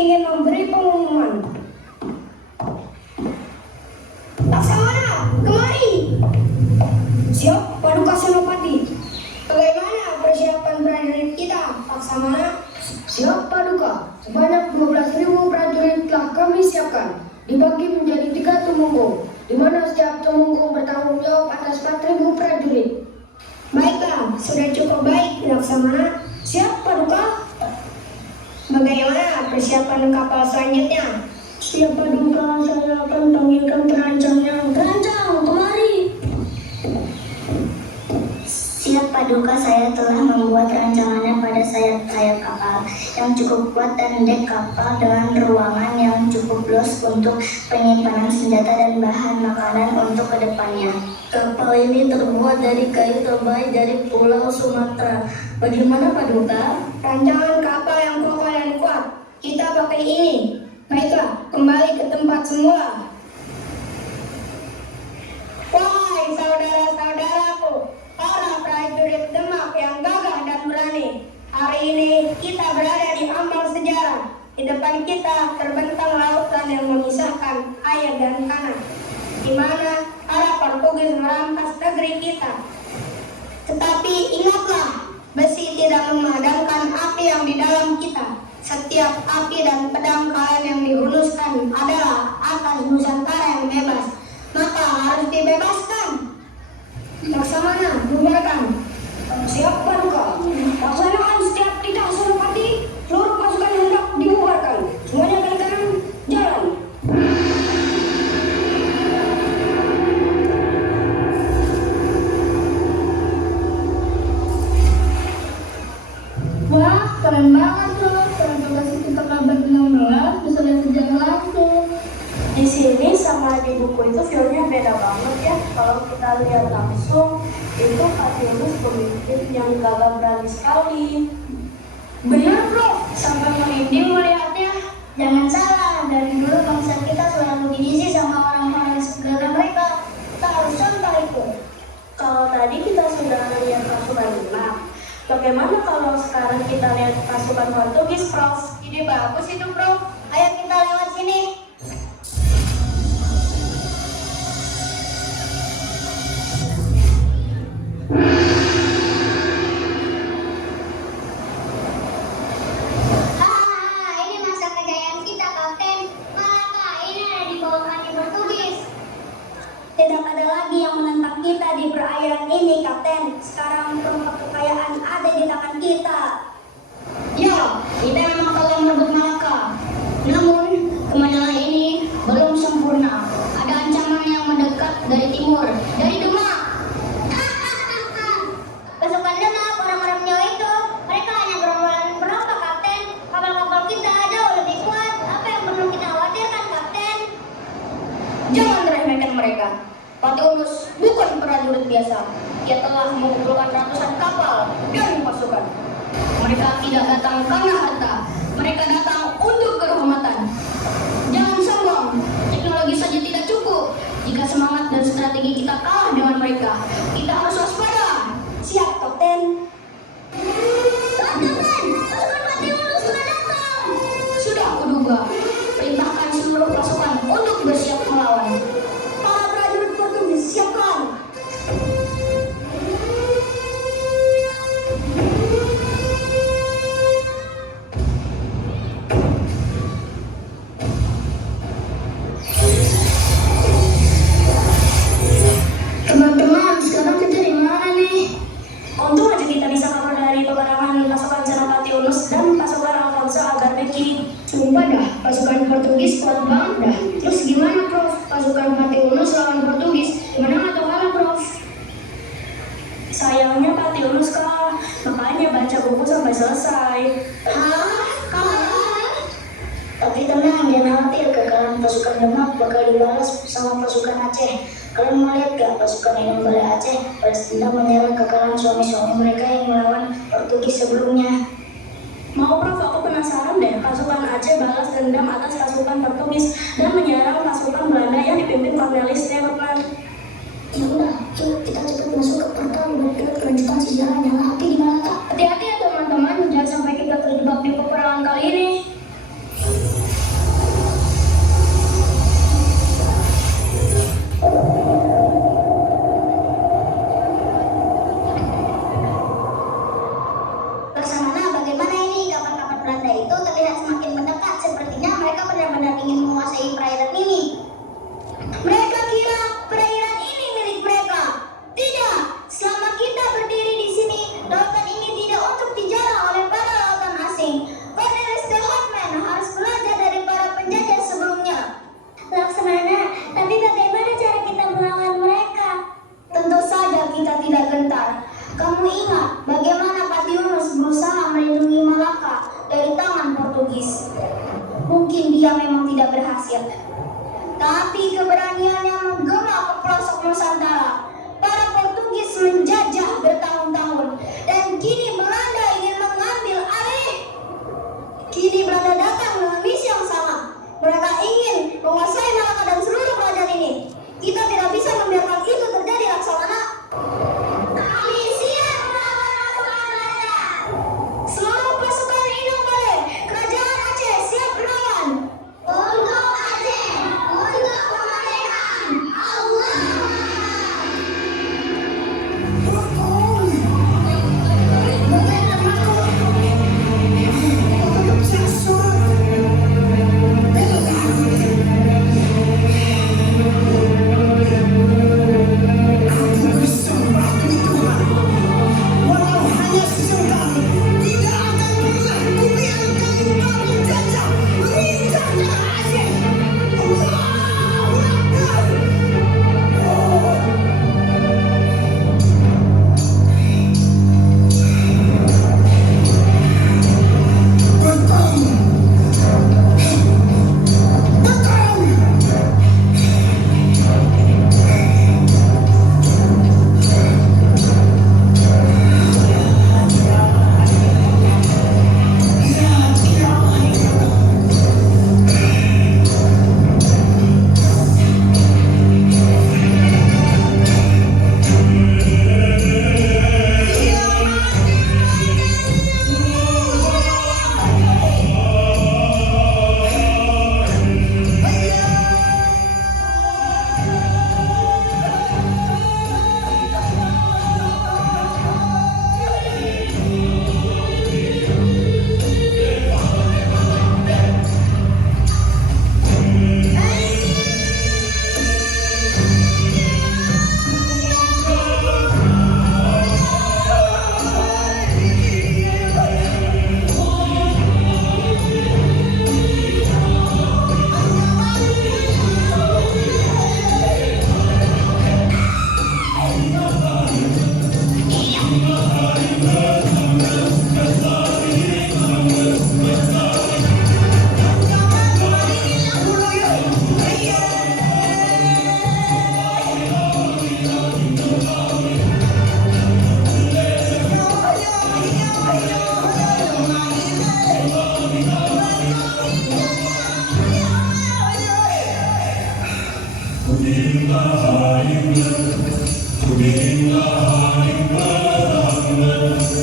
ingin memberi pengumuman. Laksamana, kemari. Siap, Paduka Senopati. Bagaimana persiapan prajurit kita, Laksamana? Siap Paduka, sebanyak 12.000 prajurit telah kami siapkan, dibagi menjadi 3 tumenggung, di mana setiap tumenggung bertanggung jawab atas 4.000 prajurit. Baiklah, sudah cukup baik, Laksamana. Siap, Paduka. Bagaimana persiapan kapal selanjutnya? Siap Paduka, saya akan panggilkan perancangnya. Perancang, kemari. Siap Paduka, saya telah membuat rancangannya pada sayap-sayap kapal yang cukup kuat dan dek kapal dengan ruangan yang cukup luas untuk penyimpanan senjata dan bahan makanan untuk kedepannya. Kapal ini terbuat dari kayu terbaik dari Pulau Sumatera. Bagaimana Paduka? Rancangan kapal yang kokoh dan kuat. Kita pakai ini. Baiklah, kembali ke tempat semula. Wahai saudara-saudaraku, para prajurit Demak yang gagah dan berani. Hari ini kita berada di ambang sejarah. Di depan kita terbentang lautan yang memisahkan air dan tanah, di mana para Portugis merampas negeri kita. Tetapi ingatlah, besi tidak memadamkan api yang di dalam kita. Setiap api dan pedang kalian yang dihunuskan adalah atas Nusantara yang bebas. Maka harus dibebaskan. Laksamana, bubarkan. Siap Paduka, laksanakan setiap titah Senopati. Seluruh pasukan hendak dibubarkan. Semuanya ke kanan, jalan. Wah, keren banget tuh. Keren juga sih kita kabar 16 bisa lihat sejarah langsung. Di sini sama di buku itu filmnya beda banget ya. Kalau kita lihat langsung, itu Patiolus pemimpin yang gagah berani sekali. Benar bro, sampai merinding melihatnya. Jangan salah, dari dulu bangsa kita selalu diisi sama orang-orang segala mereka. Kita harus contoh itu. Kalau tadi kita sudah lihat pasukan Demak, bagaimana kalau sekarang kita lihat pasukan Portugis, Prof? Ide bagus itu, Bro. Ayo kita lewat sini. Ini masa kejayaan kita, Kapten. Malakah ini ada di bawah kaki Portugis. Tidak ada lagi yang menentang kita di perairan ini, Kapten. Sekarang perumpak kekayaan ada di tangan kita. Ya, kita memang telah merebut Malaka. Namun, kemenangan ini belum sempurna. Ada ancaman yang mendekat dari timur, dari Demak. Pasukan Demak, orang-orang Jawa itu, mereka hanya berombolan perompak, Kapten. Kapal-kapal kita jauh lebih kuat. Apa yang perlu kita khawatirkan, Kapten? Jangan remehkan mereka. Patiolus bukan prajurit biasa. Dia telah mengumpulkan ratusan kapal dan pasukan. Mereka tidak datang karena harta. Mereka datang untuk kehormatan. Jangan sombong. Teknologi saja tidak cukup. Jika semangat dan strategi kita kalah dengan mereka, kita harus waspada. Siap, Kapten. Kapten, pasukan Patiolus sudah datang. Sudah kuduga. Perintahkan seluruh pasukan untuk bersiap melawan. Para prajurit Portugis, siapkan. Teman-teman, sekarang kita di mana nih? Untung aja kita bisa kabur dari peperangan pasukan Senopati Unus dan pasukan Alfonso Agarbeki. Sumpah dah, pasukan Portugis kuat banget dah. Terus gimana Prof? Pasukan Patiolus lawan Portugis, gimana atau kalah Prof? Sayangnya Patiolus kalah, makanya baca buku sampai selesai. Hah? Kalah? Tapi tenang, jangan khawatir, kekalahan pasukan Demak bakal dibalas sama pasukan Aceh. Kalian mau lihat gak pasukan yang Bale Aceh balas dendam menyerang kekalahan suami-suami mereka yang melawan Portugis sebelumnya? Mau Prof, aku penasaran deh. Pasukan Aceh balas dendam atas pasukan Portugis dan menyerang pasukan Belanda yang dipimpin Cornelis Neerland. Ya udah, yuk kita cepat masuk ke portal dan lihat kelanjutan sejarahnya. Hati di mana, Kak? Hati-hati ya teman-teman, jangan sampai kita terjebak di peperangan kali ini. kamu ingat bagaimana Pati Yunus berusaha melindungi Malaka dari tangan Portugis? Mungkin dia memang tidak berhasil, tapi keberaniannya menggema ke pelosok Nusantara. Para Portugis menjajah bertahun-tahun, dan kini Belanda ingin mengambil alih. Kini Belanda datang dengan misi yang sama. Mereka ingin menguasai Malaka dan seluruh kerajaan ini. Kita tidak bisa membiarkan itu terjadi, Laksamana. Kami siap melawan pasukan Belanda. Seluruh pasukan Indung Bale, kerajaan Aceh siap melawan. Untuk Aceh, untuk kemerdekaan. Allah.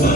Ku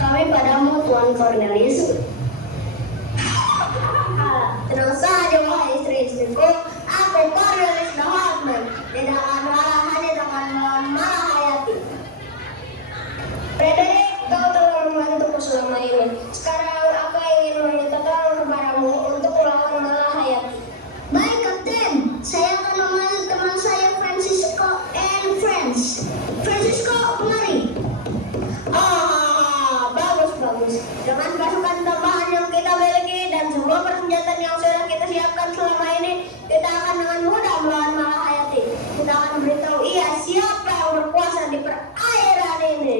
Kami padamu, Tuan Cornelius. Tenang saja wahai istri-istriku, aku Cornelius the Hartman. Tidak akan marah hanya dengan melawan Malahayati. Frederick, kau telah membantuku selama ini. Sekarang aku ingin meminta tolong kepadamu untuk melawan Malahayati. Baik, Kapten. Saya akan memanggil teman saya Francisco and Friends. Francisco, kemari. Bagus. Dengan pasukan tambahan yang kita miliki dan semua persenjataan yang sudah kita siapkan selama ini, kita akan dengan mudah melawan Malahayati. Kita akan beritahu ia siapa yang berkuasa di perairan ini.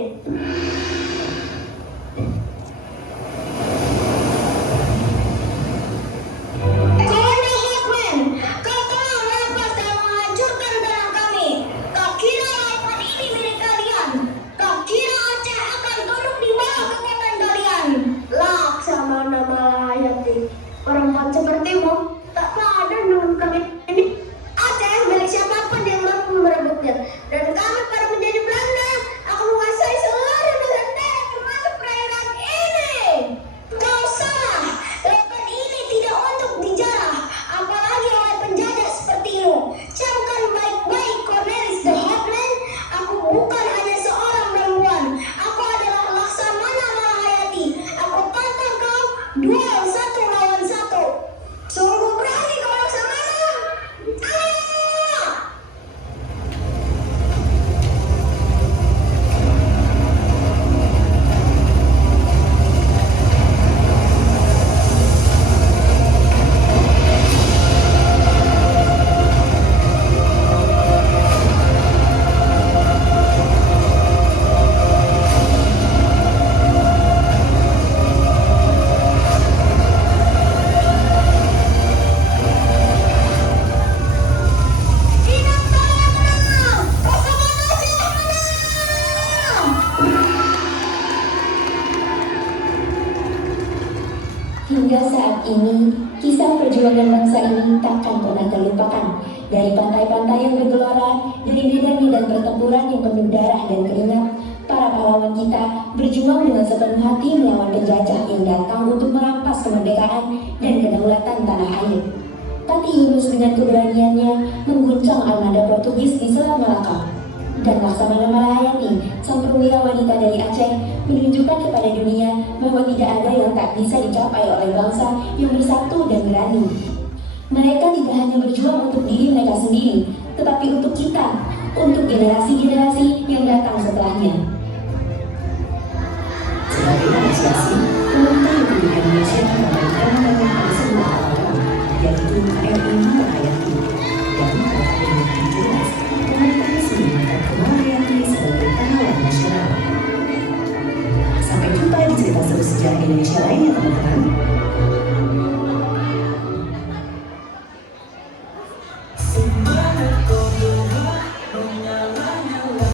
Commander Hartman, kau telah merampas dan menghancurkan tanah kami. Kau kira lautan ini milik kalian? Kau kira Aceh akan tunduk di bawah kekuatan kalian? Laksamana Malahayati, perempuan sepertimu tak padan dengan kami ini. Aceh milik siapapun yang mampu merebutnya, dan kami para penjajah Belanda akan menguasai seluruh Nusantara termasuk perairan ini. Kau salah, lautan ini tidak untuk dijarah, apalagi oleh penjajah sepertimu. Camkan baik-baik, Cornelius the Hartman. Aku bukan hanya seorang perempuan, aku adalah Laksamana Malahayati. Aku tantang kau duel 1 lawan 1. Sungguh berani kau, Laksamana. Ayo! Hingga saat ini, kisah perjuangan bangsa ini takkan pernah terlupakan. Dari pantai-pantai yang bergelora, dari medan-medan pertempuran yang penuh darah dan keringat, para pahlawan kita berjuang dengan sepenuh hati melawan penjajah yang datang untuk merampas kemerdekaan dan kedaulatan tanah air. Pati Yunus dengan keberaniannya mengguncang armada Portugis di Selat Malaka. Dan Laksamana Malahayati, sang perwira wanita dari Aceh, menunjukkan kepada dunia bahwa tidak ada yang tak bisa dicapai oleh bangsa yang bersatu dan berani. Mereka tidak hanya berjuang untuk diri mereka sendiri, tetapi untuk kita, untuk generasi-generasi